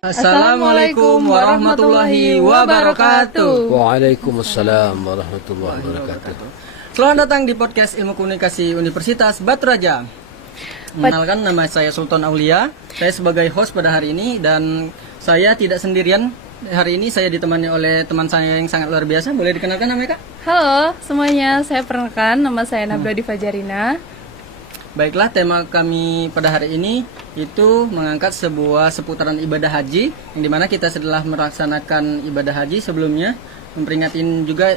Assalamualaikum warahmatullahi wabarakatuh. Waalaikumsalam warahmatullahi wabarakatuh. Selamat datang di podcast Ilmu Komunikasi Universitas Batu Raja. Mengenalkan, nama saya Sultan Aulia. Saya sebagai host pada hari ini dan saya tidak sendirian. Hari ini saya ditemani oleh teman saya yang sangat luar biasa. Boleh dikenalkan namanya, Kak? Halo semuanya, saya perkenalkan, nama saya Nabila Difajarina. Baiklah, tema kami pada hari ini itu mengangkat sebuah seputaran ibadah haji, yang dimana kita setelah melaksanakan ibadah haji sebelumnya memperingatin juga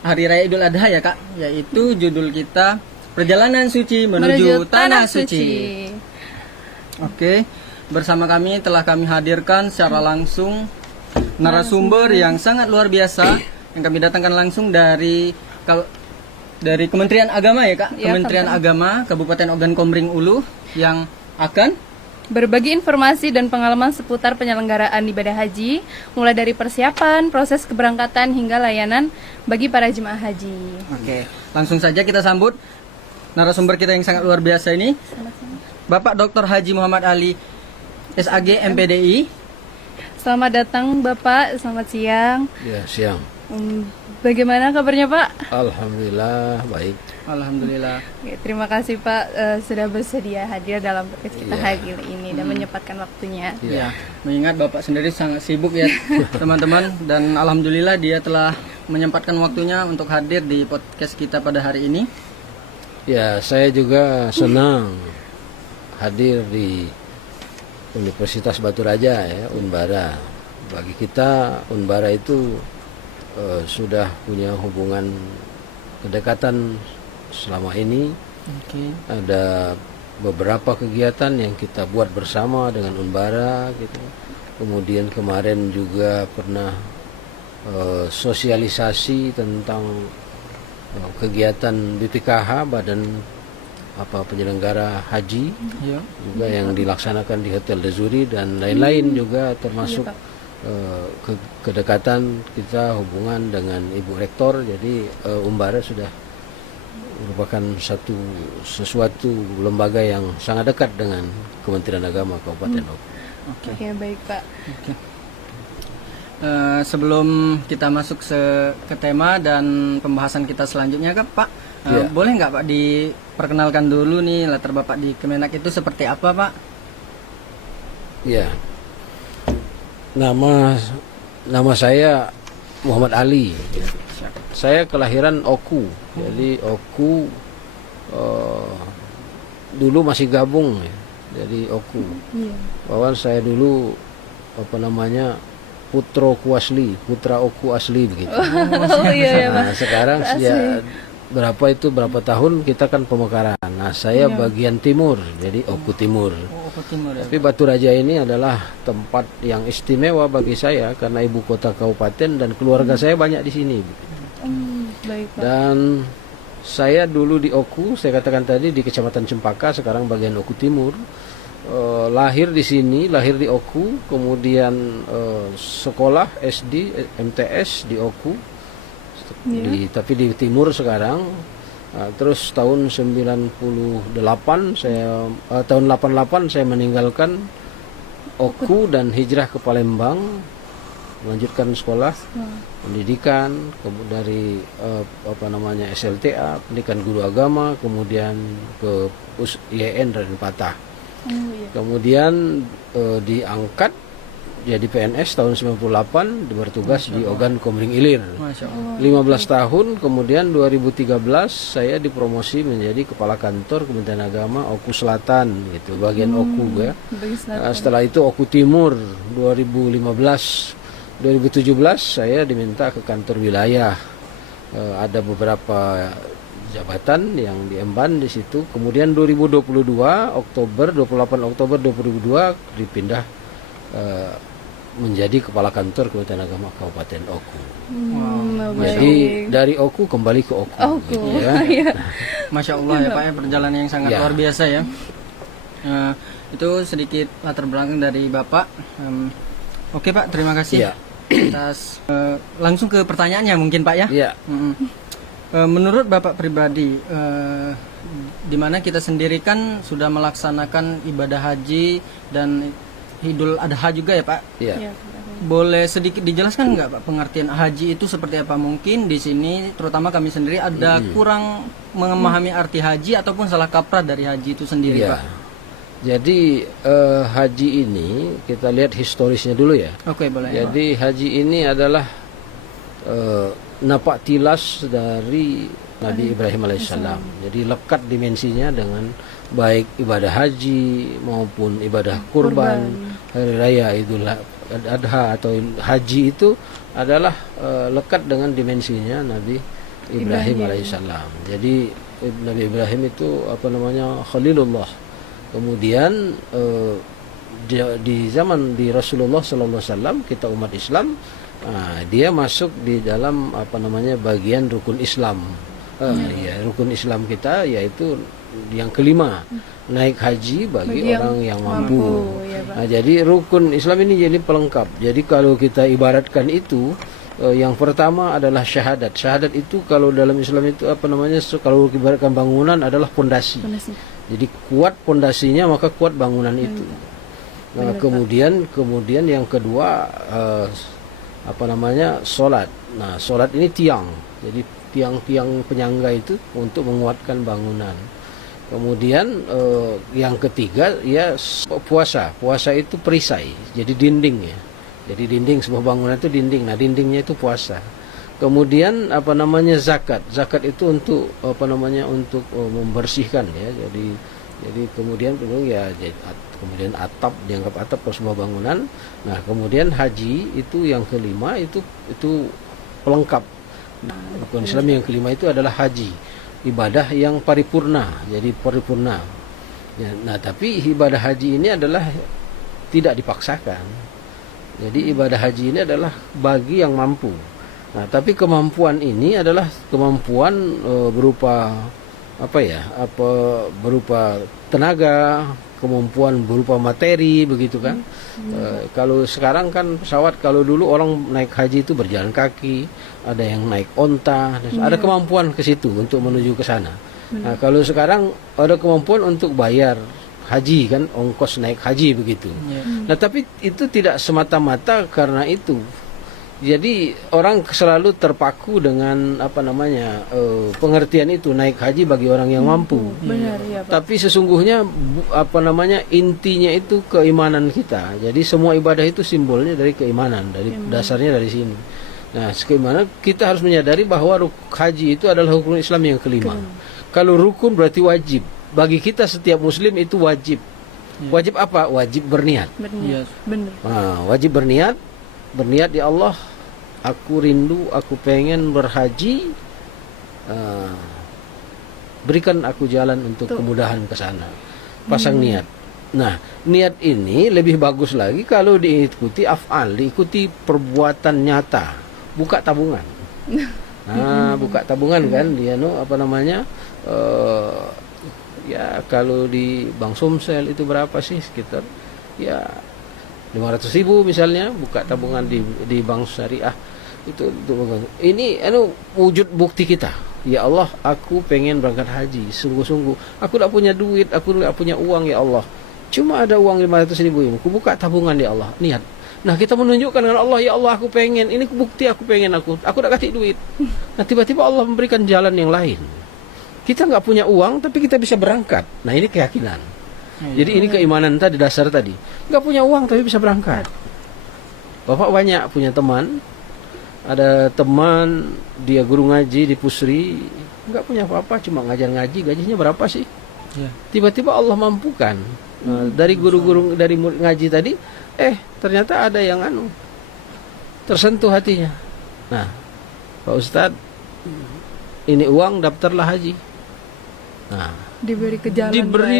Hari Raya Idul Adha ya, Kak, yaitu judul kita Perjalanan Suci Menuju Tanah Suci. Oke, bersama kami telah kami hadirkan secara langsung narasumber yang sangat luar biasa yang kami datangkan langsung dari Kementerian Agama ya, Kak, Ya, Kementerian Agama Kabupaten Ogan Komering Ulu yang akan Berbagi informasi dan pengalaman seputar penyelenggaraan ibadah haji, mulai dari persiapan, proses keberangkatan hingga layanan bagi para jemaah haji. Oke, langsung saja kita sambut narasumber kita yang sangat luar biasa ini, Bapak Dr. Haji Muhammad Ali, SAG MPDI. Selamat datang Bapak, selamat siang. Ya, siang. Bagaimana kabarnya Pak? Alhamdulillah baik. Alhamdulillah. Oke, terima kasih Pak sudah bersedia hadir dalam podcast kita hari ini dan menyempatkan waktunya. Ya, mengingat Bapak sendiri sangat sibuk ya teman-teman, dan alhamdulillah dia telah menyempatkan waktunya untuk hadir di podcast kita pada hari ini. Ya, saya juga senang hadir di Universitas Batu Raja ya, Unbara. Bagi kita Unbara itu sudah punya hubungan kedekatan selama ini. Ada beberapa kegiatan yang kita buat bersama dengan Unbara gitu. Kemudian kemarin juga pernah sosialisasi tentang kegiatan BPKH, Badan Penyelenggara Haji, juga yang dilaksanakan di Hotel Dezuri dan lain-lain juga, termasuk kedekatan kita hubungan dengan Ibu Rektor. Jadi Unbara sudah merupakan sesuatu lembaga yang sangat dekat dengan Kementerian Agama Kabupaten Oku. Oke, baik Pak. Sebelum kita masuk ke tema dan pembahasan kita selanjutnya, Pak, boleh nggak Pak diperkenalkan dulu nih latar Bapak di Kemenak itu seperti apa, Pak? Ya. Nama saya Muhammad Ali. Saya kelahiran Oku. Jadi Oku dulu masih gabung ya. Jadi Oku. Bahkan saya dulu putra Oku asli begitu. Nah, sekarang ya berapa tahun kita kan pemekaran. Nah, saya bagian timur, jadi Oku Timur. Tapi Batu Raja ini adalah tempat yang istimewa bagi saya karena ibu kota kabupaten dan keluarga saya banyak di sini. Baik, Pak. Dan saya dulu di Oku, saya katakan tadi di Kecamatan Cempaka, sekarang bagian Oku Timur. Lahir di sini, lahir di Oku, kemudian sekolah SD, MTS di Oku. Tapi di timur sekarang. Terus tahun 98 tahun 88 saya meninggalkan Oku dan hijrah ke Palembang, melanjutkan sekolah pendidikan dari SLTA, pendidikan guru agama, kemudian ke IAIN Raden Patah. Kemudian diangkat jadi PNS tahun 98, bertugas di Ogan Komering Ilir. 15 tahun, kemudian 2013 saya dipromosi menjadi kepala kantor Kementerian Agama Oku Selatan gitu, bagian Oku ya. Setelah itu Oku Timur 2017 saya diminta ke kantor wilayah. Ada beberapa jabatan yang diemban di situ. Kemudian 2022 28 Oktober 2022 dipindah menjadi kepala kantor Kementerian Agama Kabupaten Oku. Jadi dari Oku kembali ke Oku. Gitu ya. Masya Allah ya Pak, perjalanan yang sangat luar biasa ya. Itu sedikit latar belakang dari Bapak. Oke Pak, terima kasih atas langsung ke pertanyaannya mungkin Pak ya. Menurut Bapak pribadi, di mana kita sendiri kan sudah melaksanakan ibadah haji dan Idul Adha juga ya Pak. Ya. Ya, Boleh sedikit dijelaskan nggak Pak pengertian haji itu seperti apa? Mungkin di sini terutama kami sendiri ada kurang memahami arti haji ataupun salah kaprah dari haji itu sendiri Ya. Pak. Jadi haji ini kita lihat historisnya dulu ya. Oke boleh. Jadi haji ini adalah napak tilas dari Nabi Ibrahim alaihissalam. Jadi lekat dimensinya dengan baik ibadah haji maupun ibadah kurban, hari raya Idul Adha atau haji itu adalah lekat dengan dimensinya Nabi Ibrahim alaihissalam. Jadi Nabi Ibrahim itu Khalilullah. Kemudian di zaman di Rasulullah sallallahu alaihi wasallam kita umat Islam dia masuk di dalam bagian rukun Islam. Ya, rukun Islam kita yaitu yang kelima, naik haji bagi orang yang mampu. Ya, Pak. Nah, jadi rukun Islam ini jadi pelengkap. Jadi kalau kita ibaratkan itu yang pertama adalah syahadat. Syahadat itu kalau dalam Islam itu kalau ibaratkan bangunan adalah pondasi. Jadi kuat pondasinya maka kuat bangunan itu. Nah, kemudian yang kedua sholat. Nah, sholat ini tiang. Jadi tiang-tiang penyangga itu untuk menguatkan bangunan. Kemudian yang ketiga ya puasa. Puasa itu perisai. Jadi dinding ya. Jadi dinding sebuah bangunan itu dinding. Nah, dindingnya itu puasa. Kemudian zakat. Zakat itu untuk untuk membersihkan ya. Jadi kemudian atap, dianggap atap sebuah bangunan. Nah, kemudian haji itu yang kelima itu pelengkap. Rukun Islam yang kelima itu adalah haji, ibadah yang paripurna. Jadi paripurna. Ya, nah, tapi ibadah haji ini adalah tidak dipaksakan. Jadi ibadah haji ini adalah bagi yang mampu. Nah, tapi kemampuan ini adalah kemampuan berupa berupa tenaga, kemampuan berupa materi, begitu kan? Kalau sekarang kan pesawat, kalau dulu orang naik haji itu berjalan kaki, ada yang naik onta, ada kemampuan ke situ untuk menuju ke sana. Nah, kalau sekarang ada kemampuan untuk bayar haji kan, ongkos naik haji begitu. Nah, tapi itu tidak semata-mata karena itu. Jadi orang selalu terpaku dengan pengertian itu, naik haji bagi orang yang mampu. Benar ya, Pak. Tapi sesungguhnya intinya itu keimanan kita. Jadi semua ibadah itu simbolnya dari keimanan, dari dasarnya dari sini. Nah, keimanan kita harus menyadari bahwa haji itu adalah rukun Islam yang kelima. Kalau rukun berarti wajib. Bagi kita setiap muslim itu wajib. Wajib apa? Wajib berniat. Benar. Benar. Nah, wajib berniat ya Allah, aku rindu, aku pengen berhaji, berikan aku jalan untuk kemudahan ke sana. Pasang niat. Nah, niat ini lebih bagus lagi kalau diikuti af'al, diikuti perbuatan nyata, buka tabungan. Nah, buka tabungan kan dia ya kalau di Bank Sumsel itu berapa sih, sekitar ya 500.000 misalnya, buka tabungan di bank syariah itu ini wujud bukti kita. Ya Allah, aku pengen berangkat haji sungguh-sungguh, aku tidak punya duit, aku tidak punya uang ya Allah, cuma ada uang 500.000, aku buka tabungan ya Allah, niat. Nah, kita menunjukkan dengan Allah, ya Allah aku pengen, ini bukti aku pengen, aku tidak kasih duit. Nah, tiba-tiba Allah memberikan jalan yang lain. Kita nggak punya uang tapi kita bisa berangkat. Nah, ini keyakinan. Jadi ini keimanan tadi, dasar tadi. Nggak punya uang tapi bisa berangkat. Bapak banyak punya teman. Ada teman dia guru ngaji di Pusri, nggak punya apa-apa, cuma ngajar ngaji, gajinya berapa sih? Tiba-tiba Allah mampukan. Dari guru-guru, dari murid ngaji tadi, ternyata ada yang tersentuh hatinya. Nah, Pak Ustadz, ini uang, daftarlah haji. Nah, diberi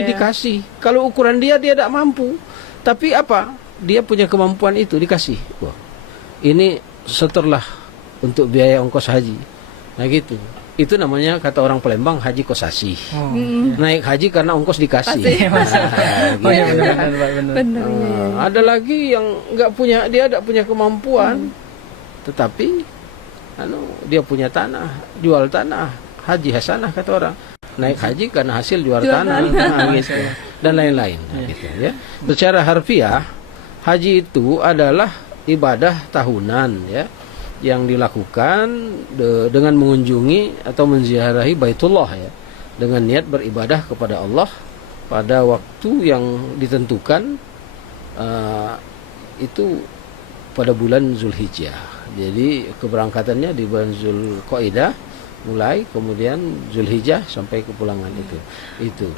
dikasih. Kalau ukuran dia tidak mampu, tapi dia punya kemampuan itu, dikasih. Wah, ini setelah untuk biaya ongkos haji. Nah, gitu. Itu namanya, kata orang Palembang, haji kosasi. Naik haji karena ongkos dikasih. Benar. Ada lagi yang dia tidak punya kemampuan, tetapi dia punya tanah, jual tanah, haji hasanah kata orang. Naik haji karena hasil jual tanah gitu. Dan lain-lain gitu, ya. Secara harfiah Haji itu adalah ibadah tahunan ya, yang dilakukan dengan mengunjungi atau menziarahi Baitullah ya, dengan niat beribadah kepada Allah pada waktu yang ditentukan, itu pada bulan Zulhijjah. Jadi keberangkatannya di bulan Zulqa'dah mulai, kemudian Zulhijjah sampai kepulangan itu.